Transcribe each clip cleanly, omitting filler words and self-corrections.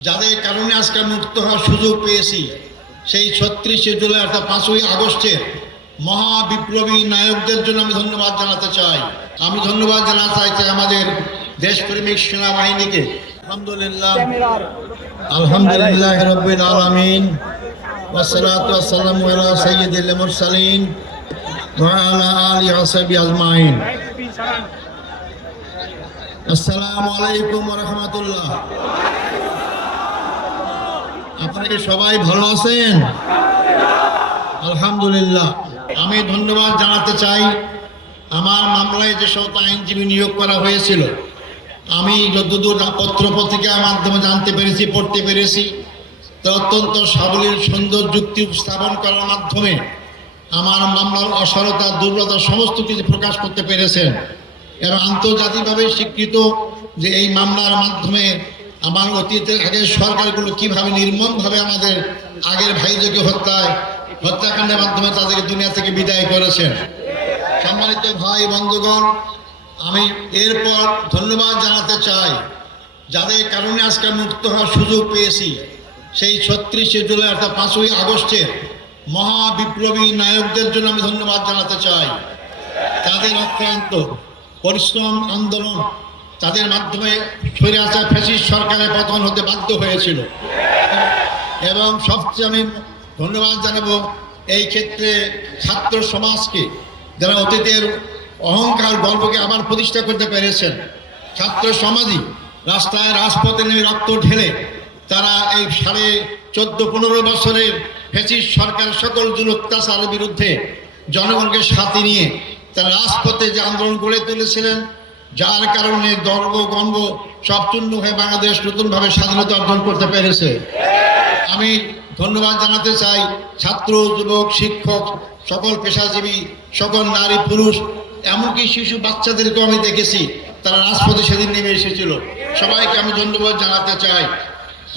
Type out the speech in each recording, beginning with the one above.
যাদের কারণে আজকে মুক্ত হওয়ার সুযোগ পেয়েছি, সেই ৩৬শে জুলাই অর্থাৎ ৫ই আগস্টের মহা বিপ্লবী নায়কদের জন্য আমি ধন্যবাদ জানাতে চাই। আমি ধন্যবাদ জানাতে চাই আমাদের দেশপ্রেমিক সেনাবাহিনীকে। আলহামদুলিল্লাহ রাব্বিল আলামিন ওয়াসসালাতু ওয়াসসালামু আলা সাইয়্যিদিল মুরসালিন ওয়া আলা আলিহি ওয়া সাহবিহি আজমাইন। আসসালামু আলাইকুম ওয়া রাহমাতুল্লাহ। আপনারা সবাই ভালো আছেন? আলহামদুলিল্লাহ। আমি ধন্যবাদ জানাতে চাই আমার মামলায় যে সব আইনজীবী নিয়োগ করা হয়েছিল, আমি যতদূর পত্র পত্রিকার মাধ্যমে জানতে পেরেছি, পড়তে পেরেছি, তা অত্যন্ত সাবলীল সুন্দর যুক্তি উপস্থাপন করার মাধ্যমে আমার মামলার অসারতা, দুর্বলতা সমস্ত কিছু প্রকাশ করতে পেরেছেন এবং আন্তর্জাতিকভাবে স্বীকৃত যে এই মামলার মাধ্যমে আমার অতীতের আগের সরকারগুলো কিভাবে নির্মমভাবে আমাদের আগের ভাইদেরকে হত্যাকাণ্ডের মাধ্যমে তাদেরকে দুনিয়া থেকে বিদায় করেছেন। সম্মানিত ভাই বন্ধুগণ, আমি এরপর ধন্যবাদ জানাতে চাই যাদের কারণে আজকে মুক্ত হওয়ার সুযোগ পেয়েছি, সেই ৩৬শে জুলাই অর্থাৎ ৫ই আগস্টের মহা বিপ্লবী নায়কদের জন্য আমি ধন্যবাদ জানাতে চাই। তাদের অক্লান্ত পরিশ্রম, আন্দোলন, তাদের মাধ্যমে স্বৈরাচার ফ্যাসিস্ট সরকারের পতন হতে বাধ্য হয়েছিল। এবং সবচেয়ে আমি ধন্যবাদ জানাবো এই ক্ষেত্রে ছাত্র সমাজকে, যারা অতীতের অহংকার গর্বকে আবার প্রতিষ্ঠা করতে পেরেছেন। ছাত্র সমাজই রাস্তায় রাজপথে নেমে রক্ত ঢেলে তারা এই 14.5 বছরের ফ্যাসিস্ট সরকারের সকল জুল অত্যাচারের বিরুদ্ধে জনগণকে সাথে নিয়ে তারা রাজপথে যে আন্দোলন গড়ে তুলেছিলেন, যার কারণে গর্ব গর্ব সব চূর্ণ হয়ে বাংলাদেশ নতুনভাবে স্বাধীনতা অর্জন করতে পেরেছে। আমি ধন্যবাদ জানাতে চাই ছাত্র, যুবক, শিক্ষক, সকল পেশাজীবী, সকল নারী পুরুষ, এমনকি শিশু বাচ্চাদেরকেও আমি দেখেছি তারা রাজপথে সেদিন নেমে এসেছিল। সবাইকে আমি ধন্যবাদ জানাতে চাই।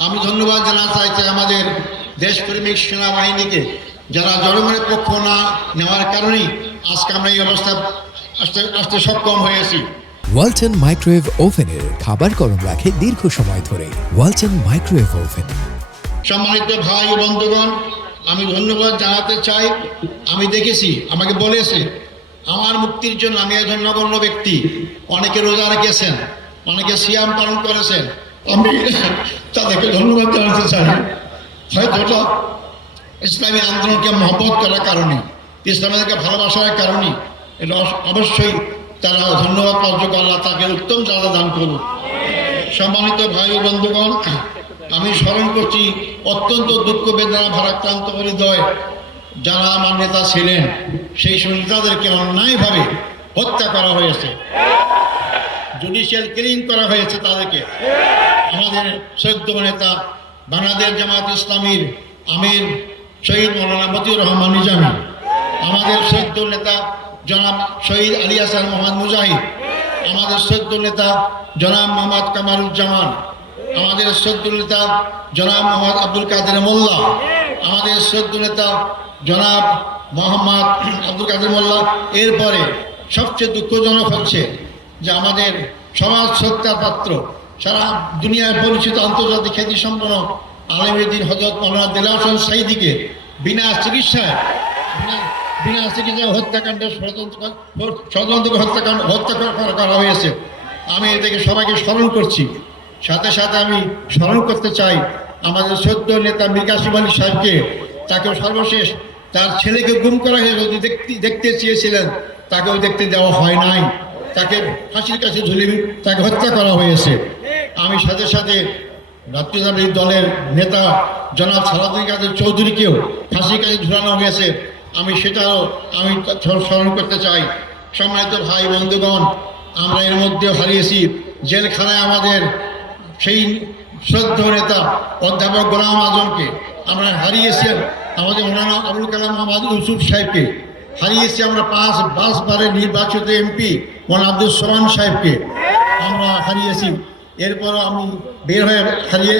আমি ধন্যবাদ জানাতে চাই আমাদের দেশপ্রেমিক সেনাবাহিনীকে, যারা জনগণের পক্ষ না নেওয়ার কারণেই আজকে আমরা এই অবস্থা আসতে সক্ষম হয়েছি। ওয়ালটন মাইক্রোওয়েভ ওভেনের খাবার গরম রাখে দীর্ঘ সময় ধরে। Walton microwave oven. সম্মানিত ভাই ও বন্ধুগণ, আমি ধন্যবাদ জানাতে চাই। আমি দেখেছি, আমাকে বলেছে আমার মুক্তির জন্য আমি একজন নগণ্য ব্যক্তি, অনেকে রোজা রেখেছেন, অনেকে সিয়াম পালন করেছেন। আমি তাদেরকে ধন্যবাদ জানাতে চাই। হয়তো ইসলামী আন্দোলনকে মহব্বত করার কারণে, ইসলামীকে ভালোবাসার কারণে, এটা অবশ্যই তারা ধন্যবাদ পাওয়ার আল্লাহ তাকে উত্তম জাযা দান করুন। সম্মানিত ভাই ও বন্ধুগণ, আমি স্মরণ করছি অত্যন্ত দুঃখ বেদনা ভারাক্রান্ত হৃদয় যারা আমার নেতা ছিলেন, সেই সব নেতাদেরকে অন্যায়ভাবে হত্যা করা হয়েছে, জুডিশিয়াল কিলিং করা হয়েছে তাদেরকে। আমাদের সদ্য নেতা বাংলাদেশ জামাত ইসলামীর আমির শহীদ মৌলানা মতিউর রহমান নিজামী, আমাদের সদ্য নেতা জনাব শহীদ আলী হাসান মোহাম্মদ মুজাহিদ, আমাদের সদ্য নেতা জনাব মোহাম্মদ কামারুজ্জামান, আমাদের সদ্য নেতা জনাব মোহাম্মদ আব্দুল কাদের মোল্লা, আমাদের সদ্য নেতা জনাব মোহাম্মদ আব্দুল কাদের মোল্লা। এরপরে সবচেয়ে দুঃখজনক হচ্ছে যে আমাদের সমাজ সত্যার পাত্র, সারা দুনিয়ায় পরিচিত আন্তর্জাতিক খ্যাতিসম্পন্ন আলেমের দিন হযরত মাওলানা দেলাওয়ার হোসেন সাঈদীকে বিনা চিকিৎসায় হত্যাকাণ্ডের ষড়যন্ত্র হত্যা করা হয়েছে। আমি এটাকে সবাইকে স্মরণ করছি। সাথে সাথে আমি স্মরণ করতে চাই আমাদের সদ্য নেতা মীর কাসেম আলী সাহেবকে। তাকে সর্বশেষ তার ছেলেকে গুম করা হয়েছে, যদি দেখতে চেয়েছিলেন তাকেও দেখতে দেওয়া হয় নাই, তাকে ফাঁসির কাছে ঝুলিয়ে তাকে হত্যা করা হয়েছে। আমি সাথে সাথে রাষ্ট্রীয় দলের নেতা জনাব সালাউদ্দিন কাদের চৌধুরীকেও ফাঁসির কাছে ঝুলানো হয়েছে, সেটাও আমি স্মরণ করতে চাই। সম্মানিত ভাই বন্ধুগণ, আমরা এর মধ্যে হারিয়েছি জেলখানায় আমাদের সেই শ্রদ্ধেয় নেতা অধ্যাপক গোলাম আজমকে, আমরা হারিয়েছি আমাদের মৌলানা আবুল কালাম মোহাম্মদ ইউসুফ সাহেবকে, হারিয়েছি আমরা 5 বারের নির্বাচিত এমপি মৌলানা আব্দুল সোবহান সাহেবকে আমরা হারিয়েছি। এরপরও আমি বের হয়ে হারিয়ে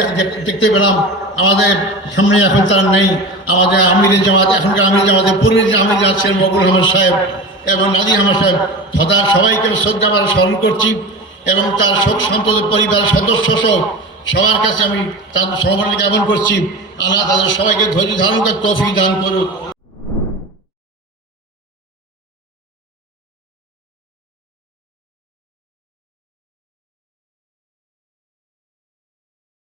দেখতে পেলাম আমাদের সামনে এখন তার নেই আমাদের আমির জামাত, এখনকার আমির জামাতের পূর্বের যে আমির আছেন মকবুল আহমদ সাহেব এবং নাজির আহমদ সাহেব, সবাইকে শ্রদ্ধা স্মরণ করছি এবং তার শোক সন্তপ্ত পরিবারের সদস্য সহ সবার কাছে আমি তাদের সমানে জ্ঞাপন করছি, আল্লাহ তাদের সবাইকে ধৈর্য ধারণ করে তৌফিক দান করুক।